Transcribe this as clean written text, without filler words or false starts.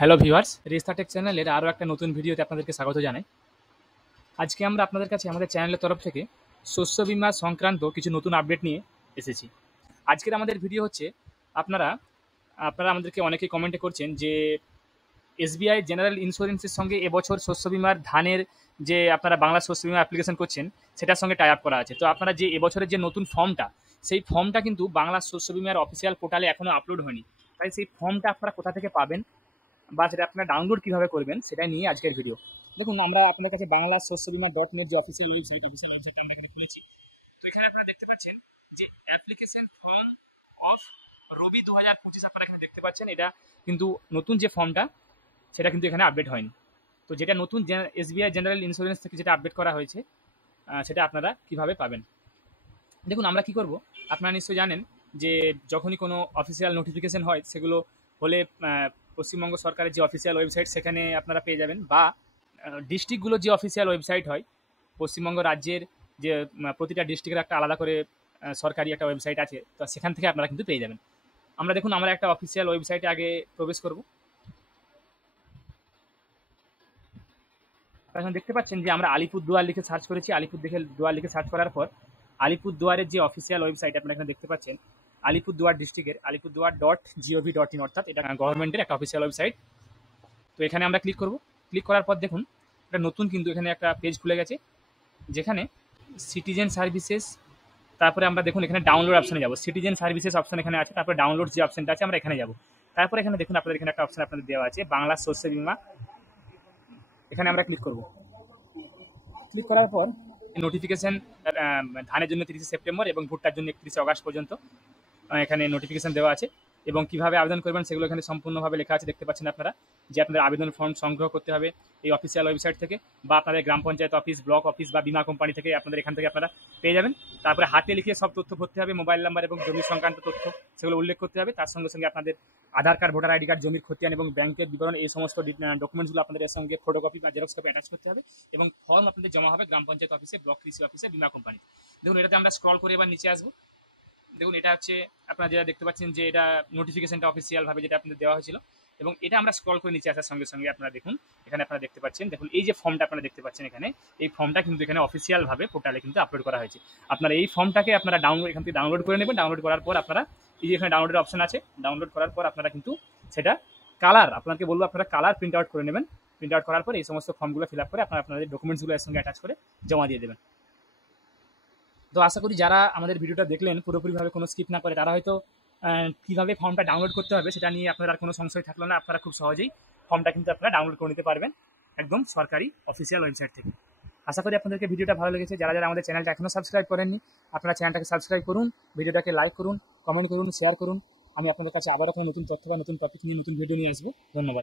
Hello viewers, রেস্তা take চ্যানেলের আরও একটা নতুন ভিডিওতে আপনাদেরকে স্বাগত জানাই। আজকে আমরা আপনাদের কাছে আমাদের চ্যানেলের তরফ থেকে শস্য বীমা সংক্রান্ত কিছু নতুন আপডেট নিয়ে এসেছি। আজকের আমাদের ভিডিও হচ্ছে আপনারা আপনারা আমাদেরকে অনেকেই কমেন্টে করছেন যে এসবিআই জেনারেল ইন্স্যুরেন্সের সঙ্গে এবছর শস্য বীমার ধানের যে আপনারা বাংলা শস্য বীমা অ্যাপ্লিকেশন করছেন সেটার সঙ্গে টাই আপ করা আছে। তো আপনারা যে এবছরের যে নতুন ফর্মটা, সেই ফর্মটা কিন্তু বাংলা শস্য বীমার অফিসিয়াল পোর্টালে এখনও আপলোড হয়নি। তাই সেই ফর্মটা আপনারা কোথা থেকে পাবেন বা সেটা আপনারা ডাউনলোড কীভাবে করবেন সেটা নিয়ে আজকের ভিডিও। দেখুন, আমরা আপনাদের কাছে বাংলা শস্য বীমা .net যে অফিসিয়াল ওয়েবসাইটটা আমরা এখানে খুলেছি। তো এখানে আপনারা দেখতে পাচ্ছেন যে অ্যাপ্লিকেশন ফর্ম অফ রবি 2025 আপনারা এখানে দেখতে পাচ্ছেন। এটা কিন্তু নতুন যে ফর্মটা সেটা কিন্তু এখানে আপডেট হয়নি। তো যেটা নতুন এসবিআই জেনারেল ইন্স্যুরেন্স থেকে যেটা আপডেট করা হয়েছে সেটা আপনারা কিভাবে পাবেন। দেখুন, আমরা কি করব, আপনারা নিশ্চয়ই জানেন যে যখনই কোনো অফিসিয়াল নোটিফিকেশন হয় সেগুলো হলে পশ্চিমবঙ্গ সরকারের যে অফিসিয়াল ওয়েবসাইট সেখানে আপনারা পেয়ে যাবেন, বা ডিস্ট্রিক্টগুলোর যে অফিসিয়াল ওয়েবসাইট হয় পশ্চিমবঙ্গ রাজ্যের, যে প্রতিটা ডিস্ট্রিক্টের একটা আলাদা করে সরকারি একটা ওয়েবসাইট আছে, তো সেখান থেকে আপনারা কিন্তু পেয়ে যাবেন। আমরা দেখুন, আমরা একটা অফিসিয়াল ওয়েবসাইটে আগে প্রবেশ করব। এখন দেখতে পাচ্ছেন যে আমরা আলিপুরদুয়ার লিখে সার্চ করেছি। দুয়ার লিখে সার্চ করার পর আলিপুরদুয়ারের যে অফিসিয়াল ওয়েবসাইট আপনারা এখানে দেখতে পাচ্ছেন, আলিপুরদুয়ার ডিস্ট্রিক্টের আলিপুরদুয়ার.gov.in, অর্থাৎ এটা গভর্নমেন্টের একটা অফিসিয়াল ওয়েবসাইট। তো এখানে আমরা ক্লিক করব। ক্লিক করার পর দেখুন একটা নতুন কিন্তু এখানে একটা পেজ খুলে গেছে, যেখানে সিটিজেন সার্ভিসেস, তারপরে আমরা দেখুন এখানে ডাউনলোড অপশনে যাব। সিটিজেন সার্ভিসেস অপশন এখানে আছে, তারপরে ডাউনলোড যে অপশনটা আছে আমরা এখানে যাব। তারপরে এখানে দেখুন আপনাদের এখানে একটা অপশন আপনাদের দেওয়া আছে বাংলা শস্য বীমা। এখানে আমরা ক্লিক করব। ক্লিক করার পর নোটিফিকেশন ধানের জন্য 30 সেপ্টেম্বর এবং ভুট্টার জন্য 31 অগস্ট পর্যন্ত এখানে নোটিফিকেশন দেওয়া আছে, এবং কিভাবে আবেদন করবেন সেগুলো এখানে সম্পূর্ণভাবে লেখা আছে। দেখতে পাচ্ছেন আপনারা যে আপনাদের আবেদন ফর্ম সংগ্রহ করতে হবে এই অফিসিয়াল ওয়েবসাইট থেকে, বা আপনাদের গ্রাম পঞ্চায়েত অফিস, ব্লক অফিস বা বীমা কোম্পানি থেকে আপনাদের এখান থেকে আপনারা পেয়ে যাবেন। তারপরে হাতে লিখে সব তথ্য ভরতে হবে, মোবাইল নাম্বার এবং জমি সংক্রান্ত তথ্য সেগুলো উল্লেখ করতে হবে। তার সঙ্গে সঙ্গে আপনাদের আধার কার্ড, ভোটার আইডি কার্ড, জমির খতিয়ান এবং ব্যাংকের বিবরণ, এই সমস্ত ডকুমেন্টসগুলো আপনাদের এর সঙ্গে ফটোকপি বা জেরক্স কপি অ্যাটাচ করতে হবে, এবং ফর্ম আপনাদের জমা হবে গ্রাম পঞ্চায়েত অফিসে, ব্লক কৃষি অফিসে, বীমা কোম্পানি। দেখুন, এটাতে আমরা স্ক্রল করে এবার নিচে আসবো। দেখুন, এটা হচ্ছে আপনারা যেটা দেখতে পাচ্ছেন যে এটা নোটিফিকেশনটা অফিসিয়ালভাবে যেটা আপনাদের দেওয়া হয়েছিল, এবং এটা আমরা স্ক্রল করে নিচে আসার সঙ্গে সঙ্গে আপনারা দেখুন এখানে আপনারা দেখতে পাচ্ছেন, দেখুন এই যে ফর্মটা আপনারা দেখতে পাচ্ছেন এখানে, এই ফর্মটা কিন্তু এখানে অফিসিয়ালভাবে পোর্টালে কিন্তু আপলোড করা হয়েছে। আপনারা এই ফর্মটাকে আপনারা এখান থেকে ডাউনলোড করে নেবেন। ডাউনলোড করার পর আপনারা এই যে এখানে ডাউনলোডের অপশন আছে, ডাউনলোড করার পর আপনারা কিন্তু সেটা কালার, আপনাকে বলবো আপনারা কালার প্রিন্ট আউট করে নেবেন। প্রিন্ট আউট করার পর এই সমস্ত ফর্মগুলো ফিল আপ করে আপনারা আপনাদের ডকুমেন্টসগুলো এর সঙ্গে অ্যাটাচ করে জমা দিয়ে দেবেন। তো আশা করি যারা আমাদের ভিডিওটা দেখলেন পুরোপুরিভাবে কোনো স্কিপ না করে, তারা হয়তো কীভাবে ফর্মটা ডাউনলোড করতে হবে সেটা নিয়ে আপনার আর কোনো সংশয় থাকলো না। আপনারা খুব সহজেই ফর্মটা কিন্তু আপনারা ডাউনলোড করে নিতে পারবেন একদম সরকারি অফিসিয়াল ওয়েবসাইট থেকে। আশা করি আপনাদেরকে ভিডিওটা ভালো লেগেছে। যারা যারা আমাদের চ্যানেলটা এখনও সাবস্ক্রাইব করেননি, আপনারা চ্যানেলটাকে সাবস্ক্রাইব করুন, ভিডিওটাকে লাইক করুন, কমেন্ট করুন, শেয়ার করুন। আমি আপনাদের কাছে আবারও কোনো নতুন তথ্য বা নতুন টপিক নিয়ে নতুন ভিডিও নিয়ে আসবো। ধন্যবাদ।